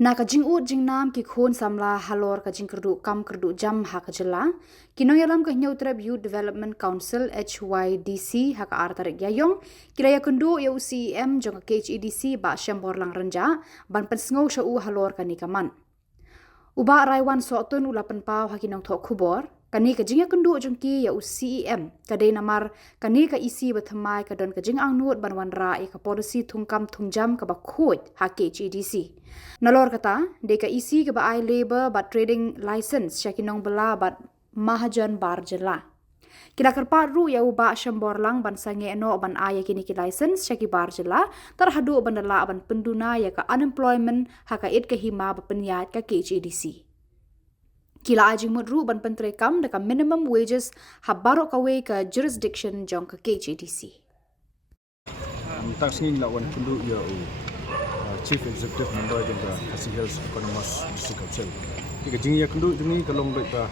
Na ka jing ut jing nam ki khon samla halor ka jing kerdu kam kerdu jam ha ka jela kino yalam ka nyau treb Youth Development Council HYDC ha ka artarik yayong kilaya kundu ya UCM jong ka KHEDC ba syambor lang renja ban pensngau sha u halor ka nikaman uba raiwan so tun ulapan pau ha kinong tho khubor kani ka jing kundu jong ki ya UCM ka de namar kani ka isi bathamai ka don ka jing ang nut ban wan ra e ka policy thungkam thungjam ka ba khoj ha KHEDC nalor kata de ka isi ka ba ai labor ba trading license syakinong bela bat mahajan bar jela kila karpa ru ya uba syambor lang ban sange eno ban aya kini ki license syaki bar jela terhadu ban dala ban penduna ya ka unemployment ha ka it ka hima ba penyat ka KHEDC kila ajing mudru ban pentre kam da ka minimum wages ha barok ka we ka jurisdiction jong ka KHEDC tak singin lawan pendu ya Chief Executive Member juga Kasih Health Economist District Council. Jika jingnya kendu ini kalau mereka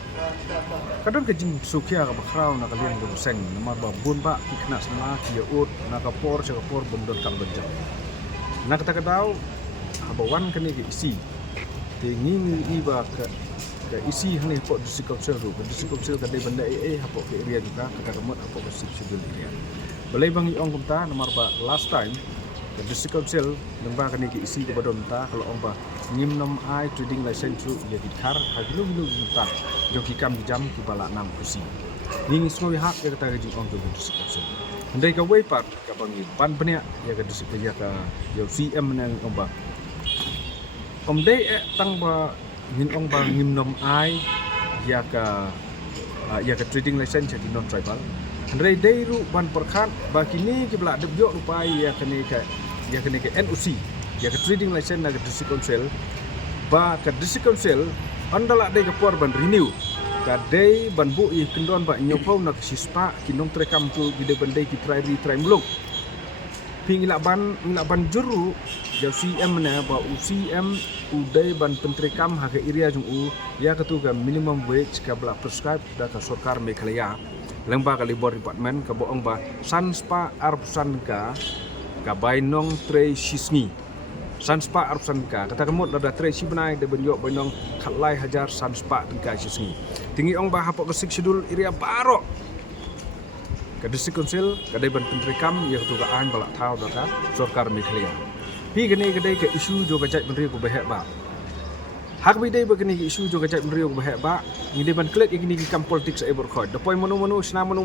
kadang kejing sukia ke bakrau nak kalian ke seng nama babun pak ikna sama kia ut nak kapor cakapor bendon kam benjang. Nak kata tahu habawan kini ke isi. Tinggi iba ke isi hani pok District Council tu. District Council kadai benda hapok ke area juga kata kemut hapok ke schedule area. Balai bangi ong kumta nama last time District Council lembah kini ke isi kepada minta kalau omba ngimnom ai trading license tu dia dikar hagilu minta joki kam jam ki bala 6 kursi ni semua hak ya kata gaji ong tu District Council andai ka way part ka bangi pan penya ya ka district ya ka yo CM nang omba omdai tang ba ngin ong ba ngimnom ai ya ka trading license di non tribal andai dairu ban perkhat ba kini ki bala debyo rupai ya kene ka NOC ya ke trading license na ke District Council ba ke District Council andala de ke por ban renew ka dei ban bu I kendon ba nyopau na sispa kinong trekam tu gide bandai ki try mulung pingila ban juru ya CM na ba UCM udai ban pentrekam ha ke area jung u ya ke tu ka minimum wage ka bla prescribe da ka sarkar Meghalaya lembah ka labor department ka boong ba sanspa arpsan ka bainong tre sisngi sanspa arpsan ka kata kemut ada tre sibnai de benjok bainong khatlai hajar sanspa tingka sisngi tinggi ong ba hapok kesik sidul area baro ka District Council kadai ban pentrekam ya tu ka an balak thau da ka sarkar Meghalaya pi gane kadai ka isu jo ka jai menteri ko behek ba hak bidai begini isu jo ka jai menteri ko behek ba ngide ban klet igini ki kam politik sa ebor khod da poi manu sna manu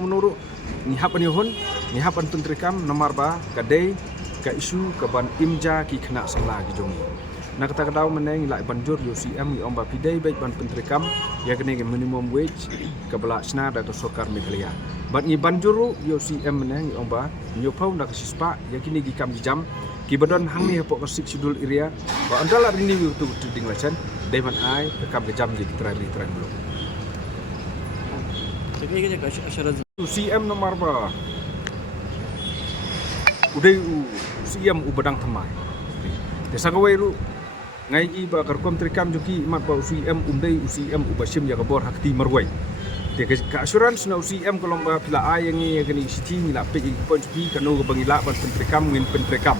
ni hap ani hon ni hap an pentrekam nomor ba kadai ka isu ka ban imja ki khna sangla ki jong na kata kadau meneng la banjur yo CM ni omba pidai baik ban pentrekam ya kene ke minimum wage ka bala sna da to sarkar Meghalaya bat ni banjuru yo CM meneng ni omba nyopau na ka sispa ya kini ki kam jam ki badon hang ni hapok ka sidul area ba andala rini wi tu trading license dai ban ai ka kam jam ji try belum jadi ka asyarat CM nomor ba udai CM ubadang thamai desa kawai ru ngai iba karkom trikam juki mat ba UCM umdai UCM ubasim ya kabor hakti marwai de ka assurance na UCM kolomba pila ayangi ya gani siti ni la pe point bi kanu ga bangila ban trikam ngin trikam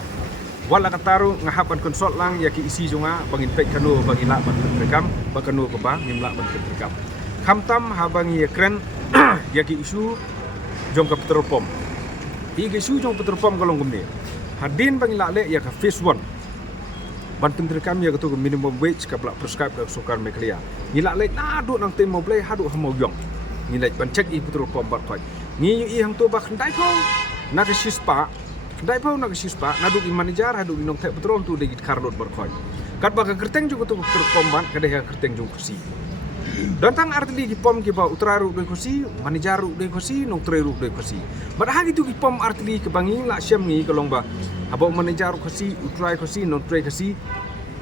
wala kataru ngahapan konsol lang ya ki isi junga bangin pe kanu bangila ban trikam ba kanu ka ba ngimla ban trikam khamtam ha bangi ya kren ya ki isu jong ka petrol pom Iga isu jong petrol pom kalong gumne hadin bangila le ya ka phase 1 banten terkam ya ketu minimum wage ka plak prescribe ka sarkar Meghalaya ngila le na du nang tem moble hadu hamo yong ngila ban check I petrol pom bat khoi ngi I hang to ba khandai ko na ka sispa khandai po na ka sispa na du I manager hadu I nong te petrol tu de git karlot bar khoi kat ba ka kerteng ju ketu petrol pom ban ka de ka kerteng jung kursi Dantang arti ki pom ki ba utraru de kursi manajaru de kursi nong treru de kursi bat ha gitu ki pom arti ke bangi la syam ngi kalong ba abo manajaru kursi utrai kursi nong tre kursi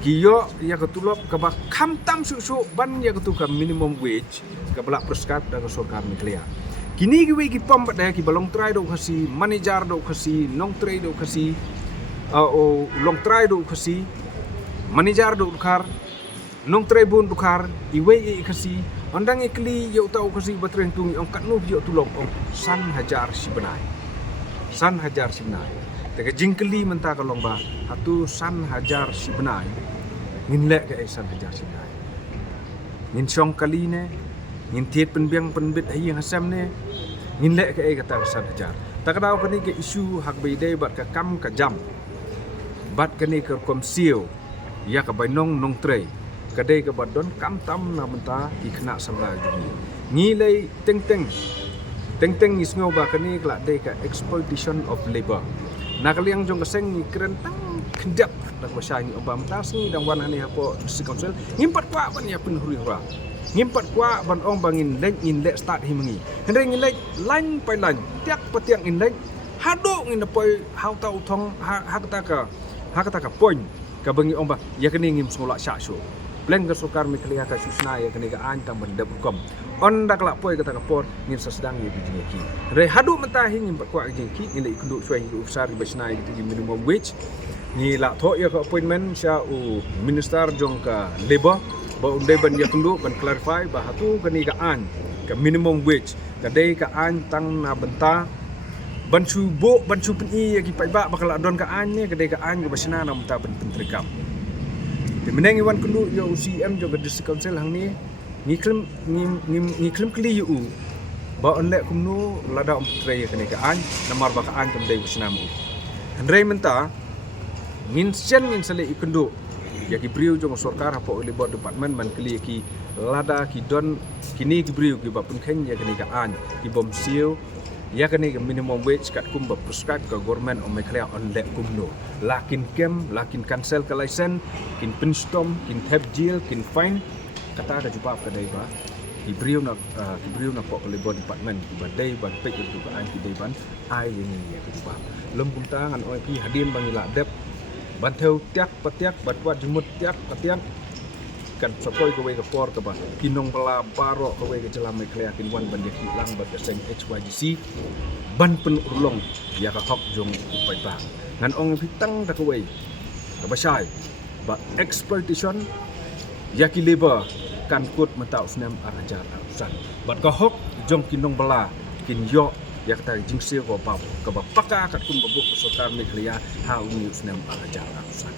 kiyo ya ketulop ka ba khamtam su ban ya ketu ka minimum wage ka bala prescribe da sarkar Meghalaya kini ki we ki pom ba da ki balong trai do kursi manajar do kursi nong tre do kursi o long trai do kursi manajar do khar nong trebun dukar iwe ikasi ondang ikli yo tau kasi batreng tungi ong katnu yo tulong ong san hajar sibnai tega jingkeli menta kalong ba hatu san hajar sibnai ngin lek ke esan hajar sinai ngin syong kali ne ngin tiet penbiang penbit ai yang hasam ne ngin lek ke kata esan hajar tak kadau kani ke isu hak beidai bat ka kam ka jam bat kani ke komsio ya ka bainong nong trei kadai ka badon kam tam na menta ikna samla juni ngilai teng teng isngau ba kani kelak dei ka exploitation of labor nakaliang jong keseng ni kerentang kendap dak bahasa ni obam tas ni dang wan ani hapo district council ngimpat kwa ban ya pun huri hura ngimpat kwa ban ong bangin lek in lek start himengi hendai ngin lek lain pai lain tiak petiang in lek hado ngin poi hau tau thong ha kata ka point ka bangi ong ba ya kani ngim semula syak syo Bleng ke sukar mi kelia ka susna ya kene ka antang benda bukom. On dak lak poi kata kapor ngin sesedang ya bijing ki. Re hadu mentahi ngin pakwa bijing ki ngin ikunduk suai hidup besar di basna itu di minimum wage. Ni lak tho ya ka appointment sya u minister jong ka labor ba undai ban ya kunduk ban clarify ba hatu kani ka an ka minimum wage. Kadai ka an tang na benta ban chu bo ban chu pen ya ki pai ba bakal don ka an ne kadai ka an ka basna na menta ban pentrikam. Pemenang iwan kundu yo UCM juga district council hang ni ngiklim kli yu ba on lek kumnu lada om tre kene ka an namar ba ka an tam dei usnam u handrei menta ngin sele ikundu ya ki briu jong sarkar hapo libor department man kli ki lada ki don kini ki briu ki ba pun khen ya kene ka an ki bom siu ya kene minimum wage kat kum ba prescribe ka government om mekhlia on lek kumno lakin kem lakin cancel ka license kin pinstom kin tap jail kin fine kata ada jubab ka dai ba ibriu na po labor department ba dai ban pe itu ka an ki dai ban ai ini ya ka jubab lum kum tangan oi pi hadim bangila dep ban theo tiak patiak bat wat jumut tiak patiak kan sapoi ka we ka por ka ba kinong pala baro ka we ka jelam mekhlia kin wan ban dia hilang ba seng HYGC ban pen ulong ya ka hok jong upai ba ngan ong pitang ka we ka basai ba exploitation ya ki labor kan kut mentau senam arajar urusan bat ka hok jong kinong bala kin yo ya kata jingsil ko pa ka ba paka kat kum babuk sokar mekhlia ha uni senam arajar urusan